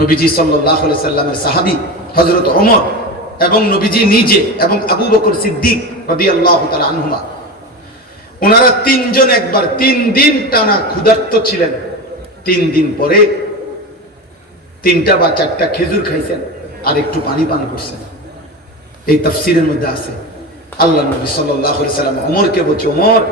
নবীজি সাল্লাল্লাহু আলাইহি সাল্লামের সাহাবী হযরত ওমর এবং নবীজি নিজে এবং আবু বকর সিদ্দিক রাদিয়াল্লাহু তাআলা আনহুমা, ওনারা তিনজন একবার 3 দিন টানা ক্ষুধার্ত ছিলেন। 3 দিন পরে 3টা বা 4টা খেজুর খাইছেন আর একটু পানি পান করছেন। এই তাফসীরের মধ্যে আছে আল্লাহ নবী সাল্লাল্লাহু আলাইহি সাল্লাম ওমরকে বলছে, ওমর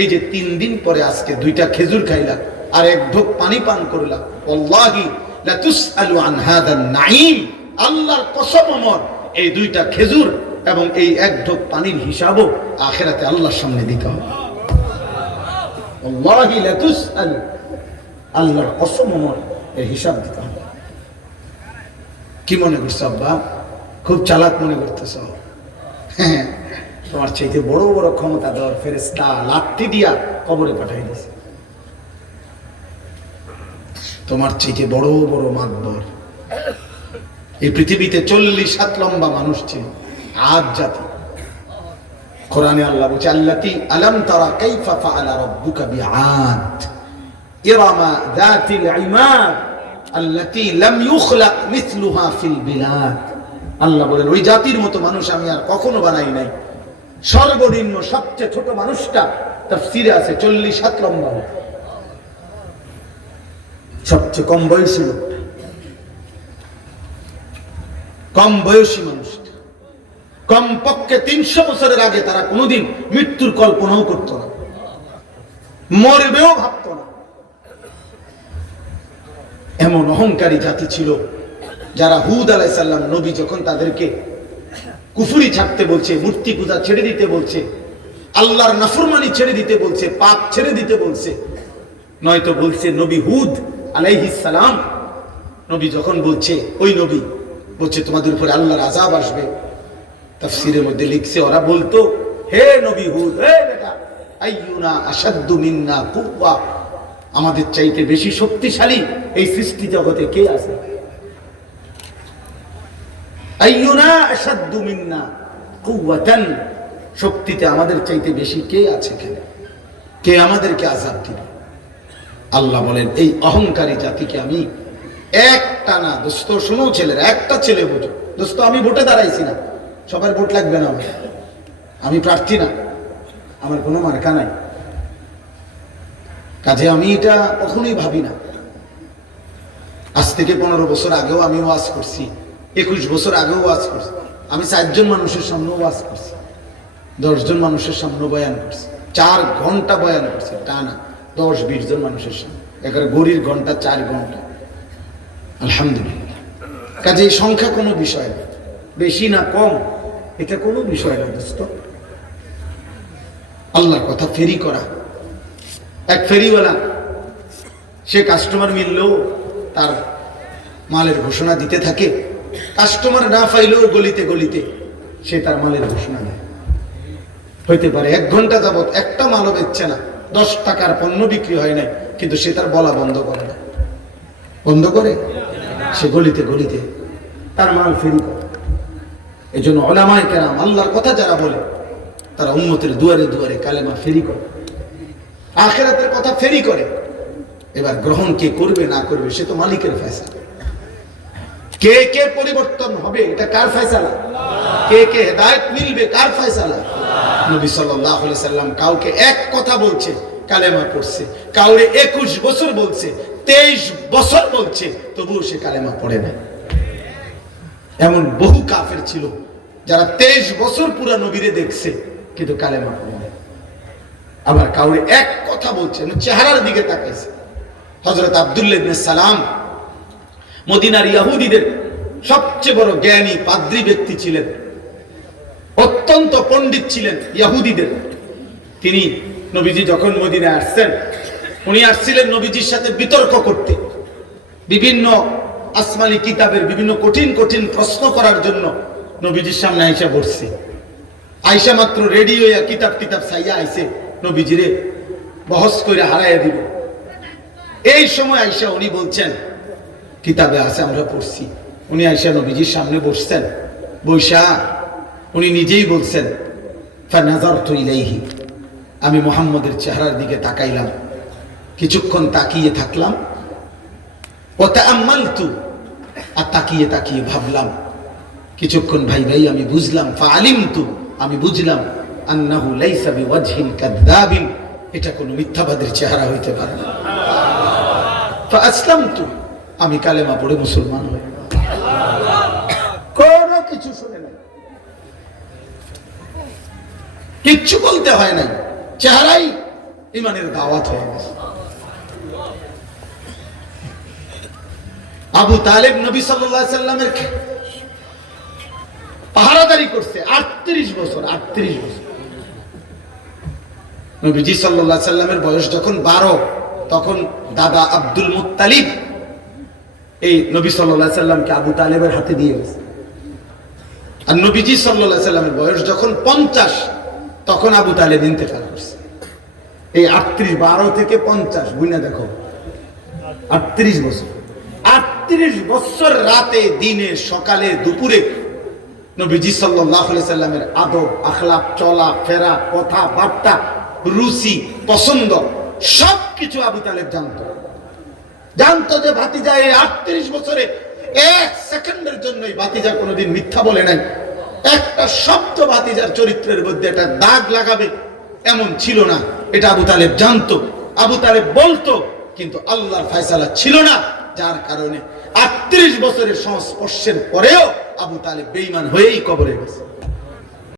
এই যে 3 দিন পরে আজকে 2টা খেজুর খাইলা আর এক ঢোক পানি পান করলা, ওয়াল্লাহি লা তুসআলু আন হাদান নাঈম, আল্লাহর কসম ওমর এই 2টা খেজুর এবং এই এক ঢোক পানির হিসাবও আখিরাতে আল্লাহর সামনে দিতে হবে। ওয়াল্লাহি লা তুসআলু, আল্লাহর কসম ওমর এর হিসাব দিতে হবে। কি মনে করছো আব্বা? খুব চালাক মনে করতেছ? হ্যাঁ, তোমার চাইতে বড় বড় ক্ষমতাধর ফেরেশতা লাঠি দিয়া কবরে পাঠাই দিয়েছে। তোমার চাইতে বড় বড় মাতবর এই পৃথিবীতে 40 হাত লম্বা মানুষ ছিল, আদ জাতি। কোরআনে আল্লাহ বলছে, আল্লাতী আলাম তারা কাইফা ফাআলা রাব্বুকা বিআদ ইরামা যাতিল ইমাদ আল্লাতী লাম ইউখলাক মিথলুহা ফিল বিলাদ। আল্লাহ বলেন, ওই জাতির মতো মানুষ আমি আর কখনো বানাই নাই। সর্বনিম্ন সবচেয়ে ছোট মানুষটা তাফসীরে আছে 40 হাত লম্বা, সবচেয়ে কম বয়সী লোকটা, কম বয়সী মানুষটা। কমপক্ষে 300 বছরের আগে তারা কোনোদিন মৃত্যুর কল্পনাও করতো না, মরবেও ভাবতো না। এমন অহংকারী জাতি ছিল যারা হুদ আলাইহিস সালাম নবী যখন তাদেরকে কুফরি ছাড়তে বলছে, মূর্তি পূজা ছেড়ে দিতে বলছে, আল্লাহর নাফরমানি ছেড়ে দিতে বলছে, পাপ ছেড়ে দিতে বলছে, নয়তো বলছে নবী হুদ আলাইহিস সালাম, নবী যখন বলছে, ওই নবী বলছে তোমাদের উপরে আল্লাহর আযাব আসবে। তাফসীরের মধ্যে লিখছে, ওরা বলতো, হে নবী হুদ, হে বেটা, আইয়ুনা আশাদ্দু মিন্না কুওয়া, আমাদের চাইতে বেশি শক্তিশালী এই সৃষ্টি জগতে কে আছে? আইয়ুনা আশাদ্দু মিন্না কুওয়াতান, শক্তিতে আমাদের চাইতে বেশি কে আছে? কে আমাদেরকে আযাব দিবে? আল্লাহ বলেন, এই অহংকারী জাতিকে আমি একটা না, দোস্ত শোনো ছেলেরা, একটা ছেলে বোঝো, দোস্ত আমি ভোটে দাঁড়াইছি না, সবার ভোট লাগবে না, আমি প্রার্থী না, আমার কোনো মার্কা নাই, কাজে আমি এটা কখনোই ভাবি না। আজ থেকে 15 বছর আগেও আমি ওয়াজ করছি, 21 বছর আগেও ওয়াজ করছি, আমি 4 জন মানুষের সামনে ওয়াজ করছি, 10 জন মানুষের সামনে বয়ান করছি, 4 ঘন্টা বয়ান করছি টানা, 10-20 জন মানুষের সামনে, এখানে ঘড়ির ঘন্টা 4 ঘন্টা। আলহামদুলিল্লাহ। কাজে এই সংখ্যা কোনো বিষয় না, বেশি না কম, এটা কোনো বিষয় না দোস্ত। আল্লাহর কথা ফেরি করা। এক ফেরিওয়ালা, সে কাস্টমার মিললেও তার মালের ঘোষণা দিতে থাকে, কাস্টমার না পাইলেও গলিতে গলিতে সে তার মালের ঘোষণা দেয়। হইতে পারে 1 ঘন্টা যাবত একটা মালও বেচছে না, 10 টাকার পণ্য বিক্রি হয় নাই, কিন্তু সে তার বলা বন্ধ করে না। বন্ধ করে সে গলিতে গলিতে তার মাল ফেরি করে। এই জন্য উলামায়ে কেরাম, আল্লাহর কথা যারা বলে, তারা উম্মতের দুয়ারে দুয়ারে কালেমা ফেরি করে, আখিরাতের কথা ফেরি করে। এবার গ্রহণ কে করবে না করবে সে তো মালিকের ফয়সালা। কে কে পরিবর্তন হবে এটা কার ফয়সালা? কে কে হেদায়েত মিলবে কার ফয়সালা? নবী সাল্লাল্লাহু আলাইহি সাল্লাম কাউকে এক কথা বলছে, কালেমা পড়ছে, কাউরে 21 বছর বলছে, 23 বছর বলছে, তবুও সে কালেমা পড়ে না। এমন বহু কাফের ছিল যারা 23 বছর পুরা নবীরে দেখছে কিন্তু কালেমা পড়ে না। আবার কাউরে এক কথা বলছে, চেহারার দিকে তাকাইছে। হযরত আব্দুল্লাহ ইবনে সালাম মদিনার ইহুদিদের সবচেয়ে বড় জ্ঞানী পাদ্রী ব্যক্তি ছিলেন, অত্যন্ত পণ্ডিত ছিলেন ইহুদিদের। তিনি নবীজি যখন মদিনায় আসছেন, উনি আসছিলেন নবীজির সাথে বিতর্ক করতে, বিভিন্ন আসমানি কিতাবের বিভিন্ন কঠিন কঠিন প্রশ্ন করার জন্য নবীজির সামনে আয়েশা বসছে। আয়েশা মাত্র রেডি হইয়া কিতাব চাইয়া আইছে নবীজিরে বহস করে হারাইয়া দিবে। এই সময় আয়েশা উনি বলছেন, কিতাবে আছে আমরা পড়ছি। উনি আয়েশা নবীজির সামনে বসছেন, বৈশা উনি নিজেই বলছেন, ফানাযারতু ইলাইহি, আমি মুহাম্মদের চেহারার দিকে তাকাইলাম, কিছুক্ষণ তাকিয়ে থাকলাম, ওয়া তাআম্মালতু, আর তাকিয়ে তাকিয়ে ভাবলাম, কিছুক্ষণ ভাই আমি বুঝলাম, ফাআলিমতু, আমি বুঝলাম, আন্নাহু লাইসা বিওয়াজহিল কাযযাবিন, এটা কোনো মিথ্যাবাদীর চেহারা হইতে পারে না। ফাআসলামতু, আমি কালেমা পড়ে মুসলমান হই। কোনো কিছু শুনে নাই, কিচ্ছু বলতে হয় নাই, চেহারাই ইমানের দাওয়াত হয়ে গেছে। আবু তালেব নবী সাল্লাল্লাহু আলাইহি সাল্লামের পাহারাদারি করছে 38 বছর। 38 বছর। নবীজি সাল্লাল্লাহু আলাইহি সাল্লামের বয়স যখন 12, তখন দাদা আব্দুল মুত্তালিব এই নবী সাল্লাল্লাহু আলাইহি সাল্লামকে আবু তালেবের হাতে দিয়ে গেছে। আর নবীজি সাল্লাল্লাহু আলাইহি সাল্লামের বয়স যখন 50, তখন আবু তালেব ইন্তেকাল করছে। এই 38, 12 থেকে 50 গুণা দেখো, 38 বছর। 38 বছর রাতে, দিনে, সকালে, দুপুরে নবীজি সাল্লাল্লাহু আলাইহি সাল্লামের আদব, আখলাক, চলা ফেরা, কথা বার্তা, রুচি, পছন্দ সবকিছু আবু তালেব জানতো যে ভাতিজা এই 38 বছরে 1 সেকেন্ডের জন্যই ভাতিজা কোনোদিন মিথ্যা বলে নাই। একটা শব্দ ভাতিজার চরিত্রের মধ্যে একটা দাগ লাগাবে এমন ছিল না, এটা আবু তালেব জানতো। আবু তালেব বলতো, কিন্তু আল্লাহর ফয়সালা ছিল না, যার কারণে 38 বছরের সংস্পর্শের পরেও আবু তালেব বেঈমান হয়েই কবরে গেছে।